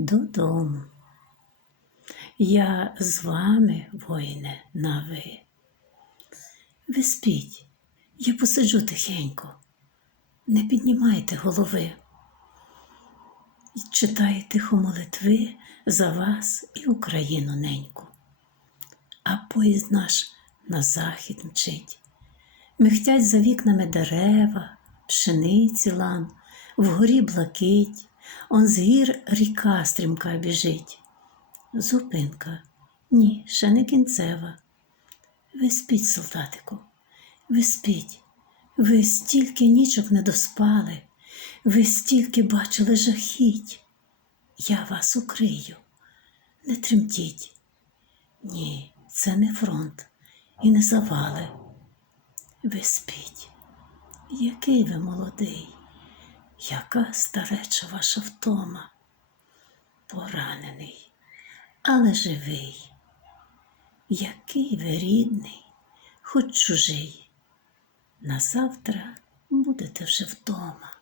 додому. Я з вами, воїне, на ви. Спіть, я посиджу тихенько, не піднімайте голови. І читаю тихо молитви за вас і Україну неньку. А поїзд наш на захід мчить. Михтять за вікнами дерева, пшениці лан, вгорі блакить, он з гір ріка стрімка біжить. Зупинка, ні, ще не кінцева. Ви спіть, солдатику, ви спіть, ви стільки нічок не доспали, ви стільки бачили жахіть. Я вас укрию, не тремтіть. Ні, це не фронт і не завали. Ви спіть, який ви молодий, яка стареча ваша втома, поранений, але живий, який ви рідний, хоч чужий. Назавтра будете вже вдома.